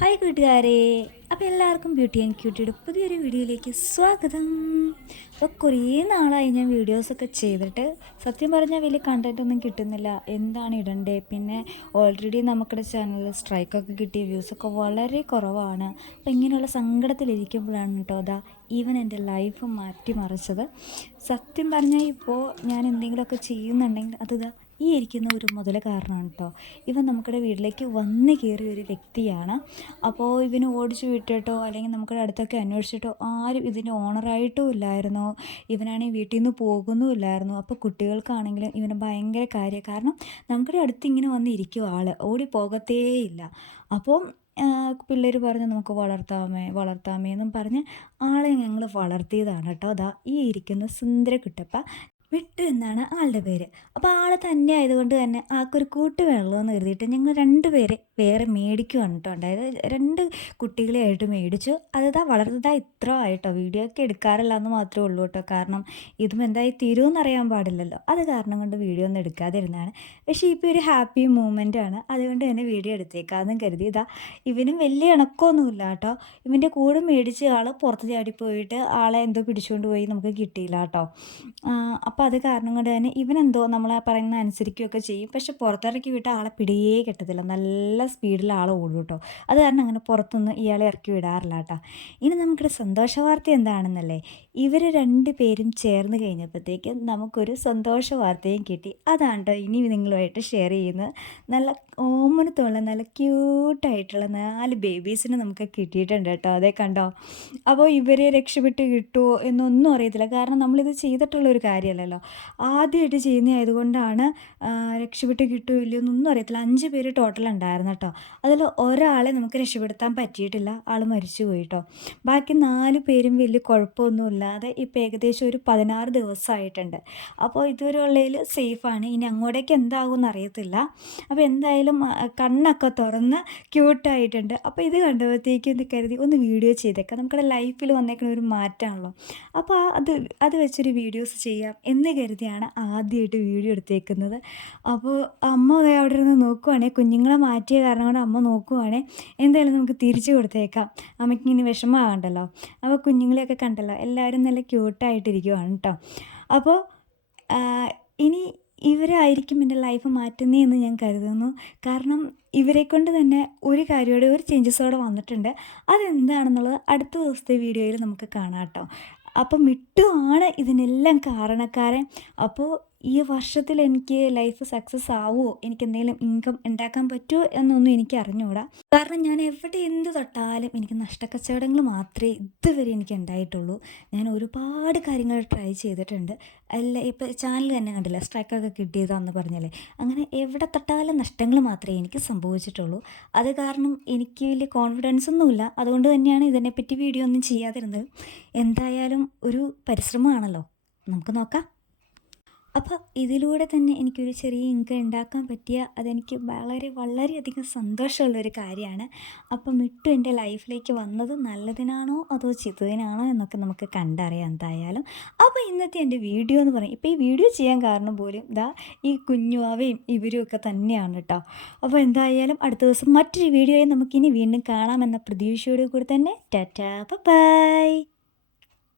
Hi കൂട്ടുകാരെ, അപ്പോൾ എല്ലാവർക്കും ബ്യൂട്ടി ആൻഡ് ക്യൂട്ടിയുടെ പുതിയൊരു വീഡിയോയിലേക്ക് സ്വാഗതം. അപ്പോൾ കുറേ നാളായി ഞാൻ വീഡിയോസൊക്കെ ചെയ്തിട്ട് സത്യം പറഞ്ഞാൽ വലിയ കണ്ടൻറ്റ് ഒന്നും കിട്ടുന്നില്ല. എന്താണ് ഇടണ്ടേ? പിന്നെ ഓൾറെഡി നമുക്കിടെ ചാനലിൽ സ്ട്രൈക്കൊക്കെ കിട്ടിയ വ്യൂസൊക്കെ വളരെ കുറവാണ്. അപ്പോൾ ഇങ്ങനെയുള്ള സങ്കടത്തിലിരിക്കുമ്പോഴാണ് കേട്ടോ അതാ ഈവൻ എൻ്റെ ലൈഫ് മാറ്റിമറിച്ചത്. സത്യം പറഞ്ഞാൽ ഇപ്പോൾ ഞാൻ എന്തെങ്കിലുമൊക്കെ ചെയ്യുന്നുണ്ടെങ്കിൽ അത് ഈ ഇരിക്കുന്ന ഒരു മുതൽ കാരണമാണ് കേട്ടോ. ഇവൻ നമുക്കിടെ വീട്ടിലേക്ക് വന്ന് കയറിയ ഒരു വ്യക്തിയാണ്. അപ്പോൾ ഇവന് ഓടിച്ചു വിട്ടിട്ടോ അല്ലെങ്കിൽ നമുക്കിടെ അടുത്തൊക്കെ അന്വേഷിച്ചിട്ടോ ആരും ഇതിൻ്റെ ഓണറായിട്ടും ഇല്ലായിരുന്നു. ഇവനാണെങ്കിൽ വീട്ടിൽ നിന്ന് പോകുന്നുമില്ലായിരുന്നു. അപ്പോൾ കുട്ടികൾക്കാണെങ്കിലും ഇവന് ഭയങ്കര കാര്യം. കാരണം നമുക്കിടെ അടുത്ത് ഇങ്ങനെ വന്നിരിക്കും ആൾ, ഓടി പോകത്തേയില്ല. അപ്പോൾ പിള്ളേർ പറഞ്ഞ് നമുക്ക് വളർത്താമേ എന്നും പറഞ്ഞ് ആളെ ഞങ്ങൾ വളർത്തിയതാണ് കേട്ടോ. അതാ ഈ ഇരിക്കുന്ന സുന്ദരക്കുട്ടപ്പ വിട്ടു എന്നാണ് ആളുടെ പേര്. അപ്പോൾ ആൾ തന്നെ ആയതുകൊണ്ട് തന്നെ ആൾക്കൊരു കൂട്ട് വേണമല്ലോ കരുതിയിട്ട് ഞങ്ങൾ രണ്ടുപേരെ വേറെ മേടിക്കുകയാണ് കേട്ടോ ഉണ്ടായത്. രണ്ട് കുട്ടികളെ ആയിട്ട് മേടിച്ചു. അതാ വളർന്നതാ ഇത്ര ആയിട്ടോ. വീഡിയോ ഒക്കെ എടുക്കാറില്ല എന്ന് മാത്രമേ ഉള്ളൂ കേട്ടോ. കാരണം ഇതും എന്തായി തീരുമെന്ന് അറിയാൻ പാടില്ലല്ലോ. അത് കാരണം കൊണ്ട് വീഡിയോ ഒന്നും എടുക്കാതിരുന്നതാണ്. പക്ഷേ ഇപ്പോൾ ഒരു ഹാപ്പി മൂമെൻ്റ് ആണ്, അതുകൊണ്ട് തന്നെ വീഡിയോ എടുത്തേക്കാമെന്നും കരുതി. ഇവനും വലിയ ഇണക്കമൊന്നുമില്ല കേട്ടോ. ഇവൻ്റെ കൂടെ മേടിച്ച ആൾ പുറത്ത് ചാടിപ്പോയിട്ട് ആളെ എന്തോ പിടിച്ചുകൊണ്ട് പോയി, നമുക്ക് കിട്ടിയില്ല കേട്ടോ. അപ്പോൾ അത് കാരണം കൊണ്ട് തന്നെ ഇവനെന്തോ നമ്മളെ പറയുന്ന അനുസരിക്കുകയൊക്കെ ചെയ്യും. പക്ഷെ പുറത്തിറക്കി വിട്ട ആളെ പിടിയേ കിട്ടത്തില്ല. നല്ല സ്പീഡിൽ ആൾ ഓടും കേട്ടോ. അത് കാരണം അങ്ങനെ പുറത്തൊന്നും ഇയാളെ ഇറക്കി വിടാറില്ല കേട്ടോ. ഇനി നമുക്കിവിടെ സന്തോഷ വാർത്ത എന്താണെന്നല്ലേ, ഇവർ രണ്ട് പേരും ചേർന്ന് കഴിഞ്ഞപ്പോഴത്തേക്ക് നമുക്കൊരു സന്തോഷ വാർത്തയും കിട്ടി. അതാണ് കേട്ടോ ഇനി നിങ്ങളുമായിട്ട് ഷെയർ ചെയ്യുന്നത്. നല്ല ഓമനത്തുള്ള നല്ല ക്യൂട്ടായിട്ടുള്ള 4 ബേബീസിനെ നമുക്ക് കിട്ടിയിട്ടുണ്ട് കേട്ടോ. അതേ കണ്ടോ. അപ്പോൾ ഇവരെ രക്ഷപ്പെട്ട് കിട്ടുമോ എന്നൊന്നും അറിയത്തില്ല. കാരണം നമ്മളിത് ചെയ്തിട്ടുള്ളൊരു കാര്യമല്ലല്ലോ, ആദ്യമായിട്ട് ചെയ്യുന്നതായതുകൊണ്ടാണ്. രക്ഷപ്പെട്ട് കിട്ടുമോ ഇല്ലയോ എന്നൊന്നും അറിയത്തില്ല. 5 പേര് ടോട്ടൽ ഉണ്ടായിരുന്നു കേട്ടോ. അതിൽ ഒരാളെ നമുക്ക് രക്ഷപ്പെടുത്താൻ പറ്റിയിട്ടില്ല, ആൾ മരിച്ചു പോയി കേട്ടോ. ബാക്കി 4 പേരും വലിയ കുഴപ്പമൊന്നുമില്ലാതെ ഇപ്പോൾ ഏകദേശം ഒരു 16 ദിവസമായിട്ടുണ്ട്. അപ്പോൾ ഇതുവരെ ഉള്ളതിൽ സേഫാണ്. ഇനി അങ്ങോട്ടേക്ക് എന്താകുമെന്ന് അറിയത്തില്ല. അപ്പോൾ എന്തായാലും കണ്ണൊക്കെ തുറന്ന് ക്യൂട്ടായിട്ടുണ്ട്. അപ്പോൾ ഇത് കണ്ടപ്പോഴത്തേക്കും ഇത് കരുതി ഒന്ന് വീഡിയോ ചെയ്തേക്കാം. നമ്മുടെ ലൈഫിൽ വന്നേക്കുന്ന ഒരു മാറ്റമാണല്ലോ. അപ്പോൾ അത് വെച്ചൊരു വീഡിയോസ് ചെയ്യാം എന്ന് കരുതിയാണ് ആദ്യമായിട്ട് വീഡിയോ എടുത്തേക്കുന്നത്. അപ്പോൾ അമ്മ അവിടെ ഇരുന്ന് നോക്കുവാണെങ്കിൽ, കുഞ്ഞുങ്ങളെ മാറ്റിയ കാരണം കൊണ്ട് അമ്മ നോക്കുവാണെങ്കിൽ എന്തായാലും നമുക്ക് തിരിച്ചു കൊടുത്തേക്കാം. അമ്മയ്ക്ക് ഇങ്ങനെ വിഷമമാകണ്ടല്ലോ. അപ്പോൾ കുഞ്ഞുങ്ങളെയൊക്കെ കണ്ടല്ലോ, എല്ലാവരും നല്ല ക്യൂട്ടായിട്ടിരിക്കുവാണ് കേട്ടോ. അപ്പോൾ ഇനി ഇവരായിരിക്കും എൻ്റെ ലൈഫ് മാറ്റുന്നതെന്ന് ഞാൻ കരുതുന്നു. കാരണം ഇവരെ കൊണ്ട് തന്നെ ഒരു കാര്യത്തോടെ ഒരു ചേഞ്ചസോടെ വന്നിട്ടുണ്ട്. അതെന്താണെന്നുള്ളത് അടുത്ത ദിവസത്തെ വീഡിയോയിൽ നമുക്ക് കാണാം കേട്ടോ. അപ്പം മിട്ടു ആണ് ഇതിനെല്ലാം കാരണക്കാരൻ. അപ്പോൾ ഈ വർഷത്തിൽ എനിക്ക് ലൈഫ് സക്സസ് ആവുമോ, എനിക്ക് എന്തെങ്കിലും ഇൻകം ഉണ്ടാക്കാൻ പറ്റുമോ എന്നൊന്നും എനിക്ക് അറിഞ്ഞുകൂടാ. കാരണം ഞാൻ എവിടെ എന്ത് തൊട്ടാലും എനിക്ക് നഷ്ടക്കച്ചവടങ്ങൾ മാത്രമേ ഇതുവരെ എനിക്ക് ഉണ്ടായിട്ടുള്ളൂ. ഞാൻ ഒരുപാട് കാര്യങ്ങൾ ട്രൈ ചെയ്തിട്ടുണ്ട്. ഇപ്പോൾ ചാനൽ തന്നെ കണ്ടില്ല, സ്ട്രൈക്കൊക്കെ കിട്ടിയതാണെന്ന് പറഞ്ഞാലേ, അങ്ങനെ എവിടെ തൊട്ടാലും നഷ്ടങ്ങൾ മാത്രമേ എനിക്ക് സംഭവിച്ചിട്ടുള്ളൂ. അത് കാരണം എനിക്ക് വലിയ കോൺഫിഡൻസ് ഒന്നുമില്ല. അതുകൊണ്ട് തന്നെയാണ് ഇതിനെപ്പറ്റി വീഡിയോ ഒന്നും ചെയ്യാതിരുന്നത്. എന്തായാലും ഒരു പരിശ്രമമാണല്ലോ, നമുക്ക് നോക്കാം. അപ്പോൾ ഇതിലൂടെ തന്നെ എനിക്കൊരു ചെറിയ ഇൻകം ഉണ്ടാക്കാൻ പറ്റിയ അതെനിക്ക് വളരെയധികം സന്തോഷമുള്ളൊരു കാര്യമാണ്. അപ്പം മിട്ടു എൻ്റെ ലൈഫിലേക്ക് വന്നത് നല്ലതിനാണോ അതോ ചീത്തതിനാണോ എന്നൊക്കെ നമുക്ക് കണ്ടറിയാം എന്തായാലും. അപ്പോൾ ഇന്നത്തെ എൻ്റെ വീഡിയോ എന്ന് പറയും, ഇപ്പോൾ ഈ വീഡിയോ ചെയ്യാൻ കാരണം പോലും ഈ കുഞ്ഞുവാവയും ഇവരും ഒക്കെ തന്നെയാണ് കേട്ടോ. അപ്പോൾ എന്തായാലും അടുത്ത ദിവസം മറ്റൊരു വീഡിയോയിൽ നമുക്കിനി വീണ്ടും കാണാമെന്ന പ്രതീക്ഷയോട് കൂടി തന്നെ ടാറ്റാ ബൈ.